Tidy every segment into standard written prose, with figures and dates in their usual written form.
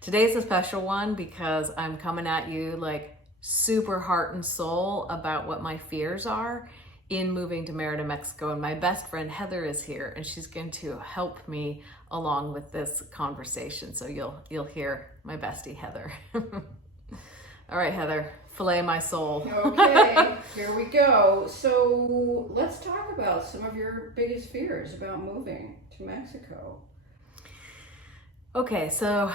Today's a special one because I'm coming at you like super heart and soul about what my fears are in moving to Merida, Mexico. And my best friend Heather is here and she's going to help me along with this conversation. So you'll hear my bestie Heather. All right, Heather, fillet my soul. Okay, here we go. So let's talk about some of your biggest fears about moving to Mexico. Okay, so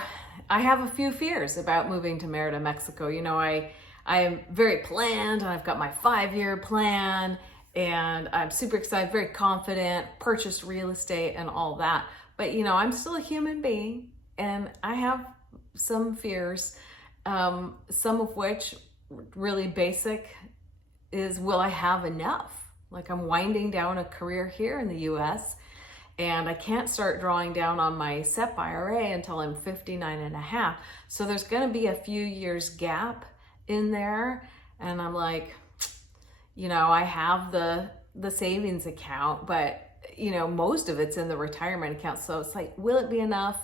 I have a few fears about moving to Merida, Mexico. You know, I am very planned and I've got my 5-year plan and I'm super excited, very confident, purchased real estate and all that. But you know, I'm still a human being and I have some fears, some of which really basic is, will I have enough? Like I'm winding down a career here in the US and I can't start drawing down on my SEP IRA until I'm 59 and a half. So there's gonna be a few years gap in there. And I'm like, you know, I have the savings account, but you know, most of it's in the retirement account. So it's like, will it be enough?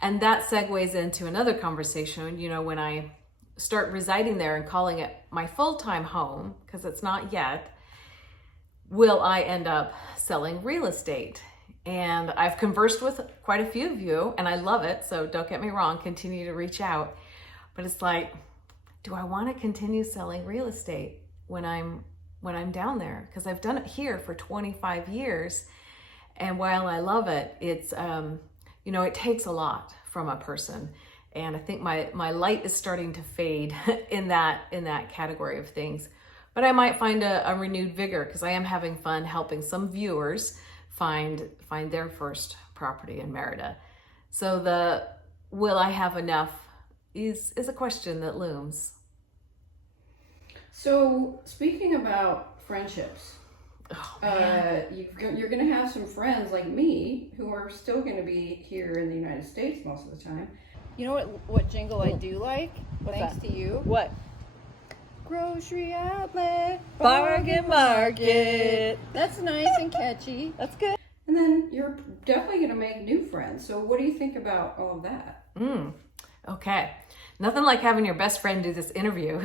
And that segues into another conversation, you know, when I start residing there and calling it my full-time home, because it's not yet, will I end up selling real estate? And I've conversed with quite a few of you and I love it. So don't get me wrong, continue to reach out. But it's like, do I want to continue selling real estate when I'm down there? Because I've done it here for 25 years. And while I love it, it's, you know, it takes a lot from a person. And I think my light is starting to fade in that category of things. But I might find a renewed vigor because I am having fun helping some viewers find their first property in Merida. So the will I have enough is a question that looms. So speaking about friendships, you're going to have some friends like me who are still going to be here in the United States most of the time. You know what jingle I do like? What's thanks that? to you. What? Grocery outlet, Bargain market. That's nice and catchy. That's good. And then you're definitely going to make new friends. So what do you think about all of that? Okay. Nothing like having your best friend do this interview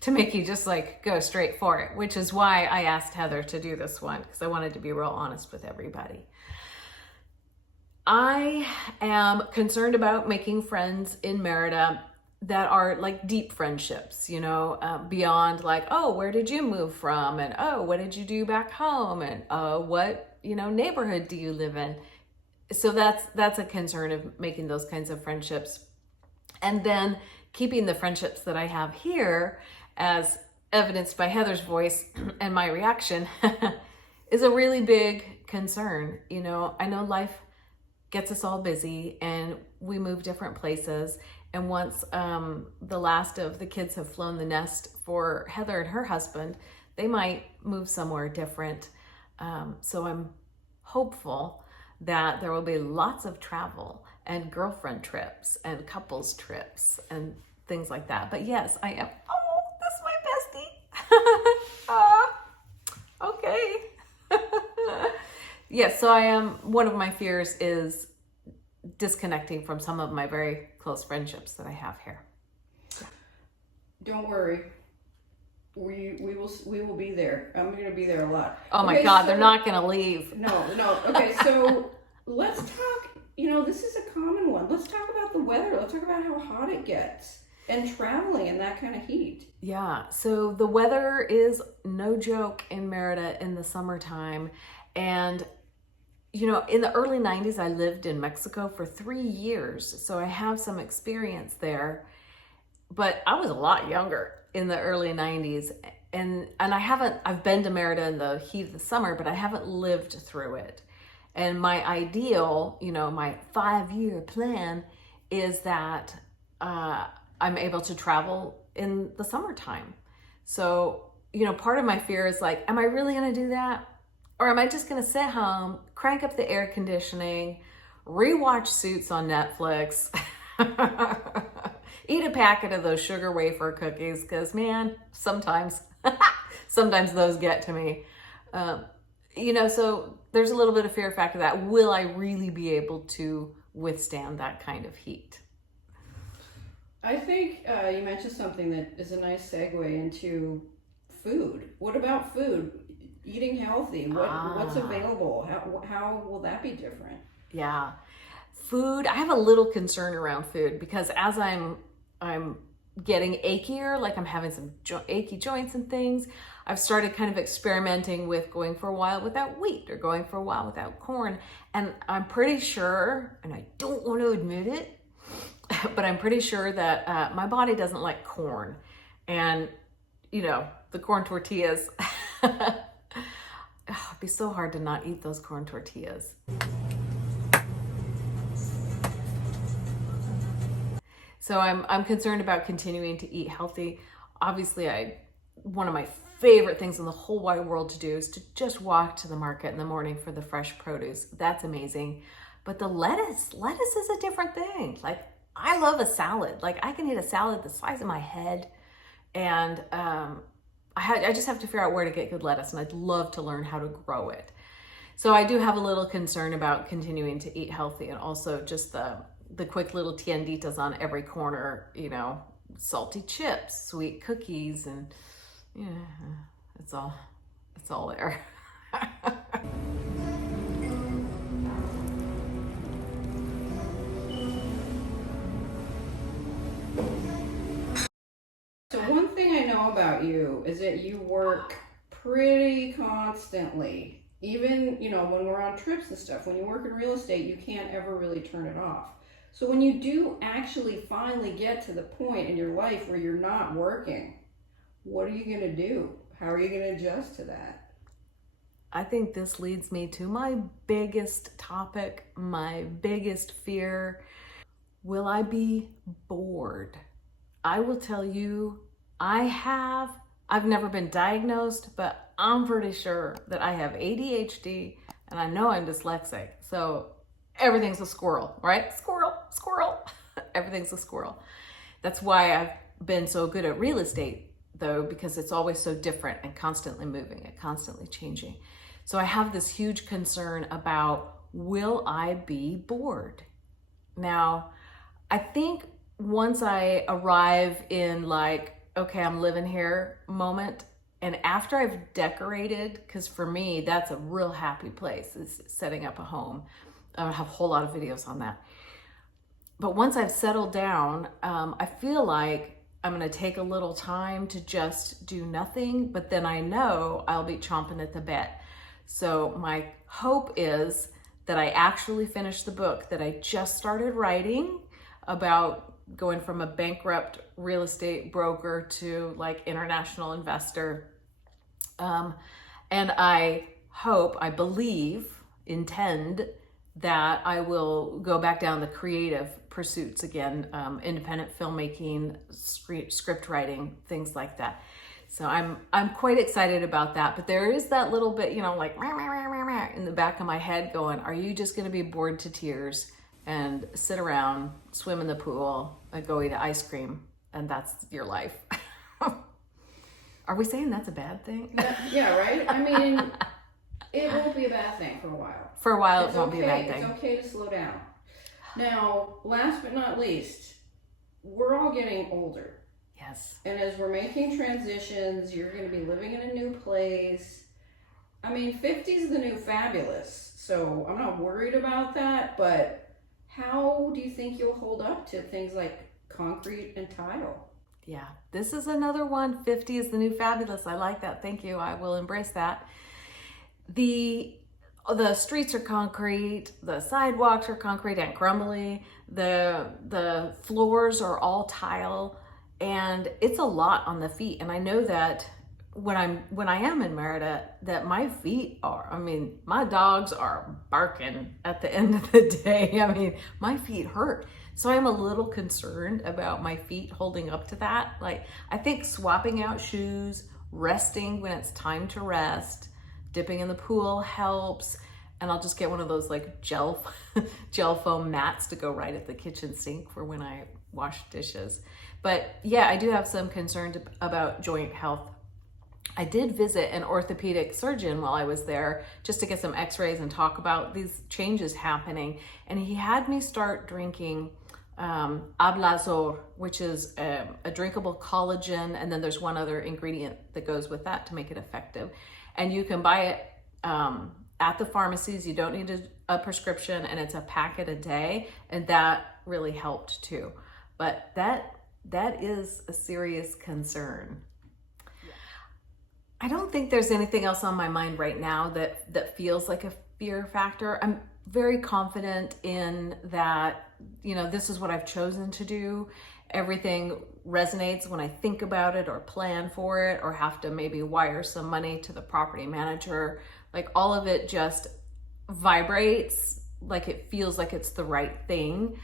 to make you just like go straight for it, which is why I asked Heather to do this one, because I wanted to be real honest with everybody. I am concerned about making friends in Merida that are like deep friendships, you know, beyond like, oh, where did you move from? And oh, what did you do back home? And what, you know, neighborhood do you live in? So that's a concern of making those kinds of friendships. And then keeping the friendships that I have here, as evidenced by Heather's voice and my reaction, is a really big concern. You know, I know life gets us all busy and we move different places. And once the last of the kids have flown the nest for Heather and her husband, they might move somewhere different. So I'm hopeful that there will be lots of travel and girlfriend trips and couples trips and things like that. But yes, I am. Oh, that's my bestie. Okay. Yes, so I am. One of my fears is disconnecting from some of my very close friendships that I have here. Don't worry. We will be there. I'm going to be there a lot. Oh my God, they're not going to leave. No. Okay, so let's talk, you know, this is a common one. Let's talk about the weather. Let's talk about how hot it gets and traveling in that kind of heat. Yeah, so the weather is no joke in Merida in the summertime. And, you know, in the early 90s, I lived in Mexico for 3 years. So I have some experience there. But I was a lot younger in the early 90s. And I've been to Merida in the heat of the summer, but I haven't lived through it. And my ideal, you know, my 5-year plan is that I'm able to travel in the summertime. So, you know, part of my fear is like, am I really going to do that? Or am I just going to sit home, crank up the air conditioning, rewatch Suits on Netflix, eat a packet of those sugar wafer cookies? Because, man, sometimes those get to me. You know, so there's a little bit of fear factor that will I really be able to withstand that kind of heat? I think you mentioned something that is a nice segue into food. What about food? Eating healthy. What's available? How will that be different? Yeah. Food, I have a little concern around food because as I'm getting achier, like I'm having some achy joints and things, I've started kind of experimenting with going for a while without wheat or going for a while without corn. And I'm pretty sure, and I don't want to admit it, but I'm pretty sure that my body doesn't like corn. And, the corn tortillas, it'd be so hard to not eat those corn tortillas. So I'm concerned about continuing to eat healthy. Obviously, one of my favorite things in the whole wide world to do is to just walk to the market in the morning for the fresh produce. That's amazing. But the lettuce is a different thing. Like, I love a salad. Like, I can eat a salad the size of my head, and I just have to figure out where to get good lettuce, and I'd love to learn how to grow it. So I do have a little concern about continuing to eat healthy, and also just the quick little tienditas on every corner, salty chips, sweet cookies, and it's all there. So one thing I know about you is that you work pretty constantly. Even, when we're on trips and stuff, when you work in real estate, you can't ever really turn it off. So when you do actually finally get to the point in your life where you're not working, what are you going to do? How are you going to adjust to that? I think this leads me to my biggest topic, my biggest fear. Will I be bored? I will tell you, I've never been diagnosed, but I'm pretty sure that I have ADHD and I know I'm dyslexic. So everything's a squirrel, right? Squirrel. Everything's a squirrel. That's why I've been so good at real estate, though, because it's always so different and constantly moving and constantly changing. So I have this huge concern about, will I be bored? Now, I think once I arrive in okay, I'm living here moment, and after I've decorated, because for me, that's a real happy place, is setting up a home. I have a whole lot of videos on that. But once I've settled down, I feel like I'm going to take a little time to just do nothing, but then I know I'll be chomping at the bit. So my hope is that I actually finish the book that I just started writing about going from a bankrupt real estate broker to international investor. And I hope, I believe, intend that I will go back down the creative pursuits again, independent filmmaking, script writing, things like that. So I'm quite excited about that. But there is that little bit, in the back of my head going, are you just going to be bored to tears and sit around, swim in the pool, and go eat ice cream, and that's your life? Are we saying that's a bad thing? Yeah, right? I mean, it won't be a bad thing for a while. For a while, It's it won't be a bad It's thing. okay to slow down. Now, last but not least, we're all getting older. Yes. And as we're making transitions, you're going to be living in a new place. I mean, 50 is the new fabulous. So I'm not worried about that. But how do you think you'll hold up to things like concrete and tile? Yeah, this is another one. 50 is the new fabulous. I like that. Thank you. I will embrace that. The streets are concrete, the sidewalks are concrete and crumbly, the floors are all tile, and it's a lot on the feet. And I know that when I am in Merida, that my feet are, my dogs are barking at the end of the day. My feet hurt. So I'm a little concerned about my feet holding up to that. I think swapping out shoes, resting when it's time to rest, dipping in the pool helps. And I'll just get one of those gel foam mats to go right at the kitchen sink for when I wash dishes. But yeah, I do have some concerns about joint health. I did visit an orthopedic surgeon while I was there just to get some x-rays and talk about these changes happening. And he had me start drinking ablazor, which is a drinkable collagen, and then there's one other ingredient that goes with that to make it effective. And you can buy it at the pharmacies. You don't need a prescription, and it's a packet a day, and that really helped too. But that is a serious concern. I don't think there's anything else on my mind right now that feels like a fear factor. I'm very confident in that, you know, this is what I've chosen to do. Everything resonates when I think about it or plan for it or have to maybe wire some money to the property manager. Like all of it just vibrates, like it feels like it's the right thing.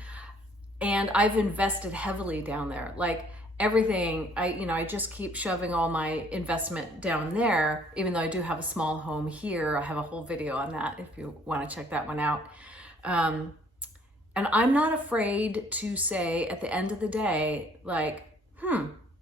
And I've invested heavily down there. Like everything, I just keep shoving all my investment down there, even though I do have a small home here. I have a whole video on that if you want to check that one out. And I'm not afraid to say at the end of the day, like,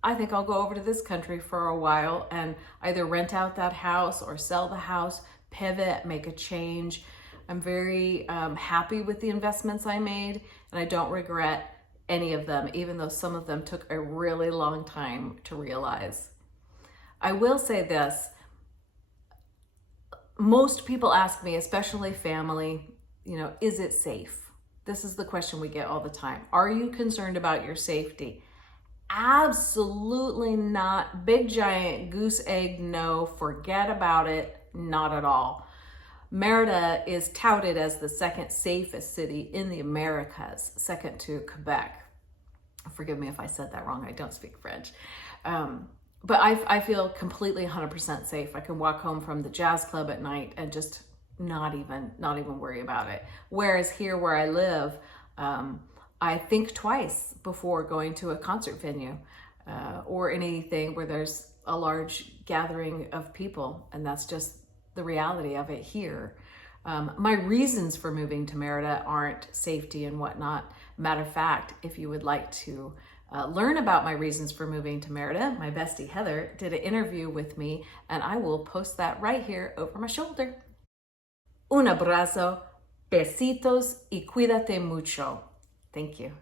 I think I'll go over to this country for a while and either rent out that house or sell the house, pivot, make a change. I'm very happy with the investments I made, and I don't regret any of them, even though some of them took a really long time to realize. I will say this. Most people ask me, especially family, is it safe? This is the question we get all the time. Are you concerned about your safety? Absolutely not. Big giant goose egg no. Forget about it. Not at all. Merida is touted as the second safest city in the Americas, second to Quebec. Forgive me if I said that wrong. I don't speak French. But I feel completely 100% safe. I can walk home from the jazz club at night and just not even worry about it. Whereas here where I live, I think twice before going to a concert venue or anything where there's a large gathering of people. And that's just the reality of it here. My reasons for moving to Merida aren't safety and whatnot. Matter of fact, if you would like to learn about my reasons for moving to Merida, my bestie Heather did an interview with me, and I will post that right here over my shoulder. Un abrazo, besitos y cuídate mucho. Thank you.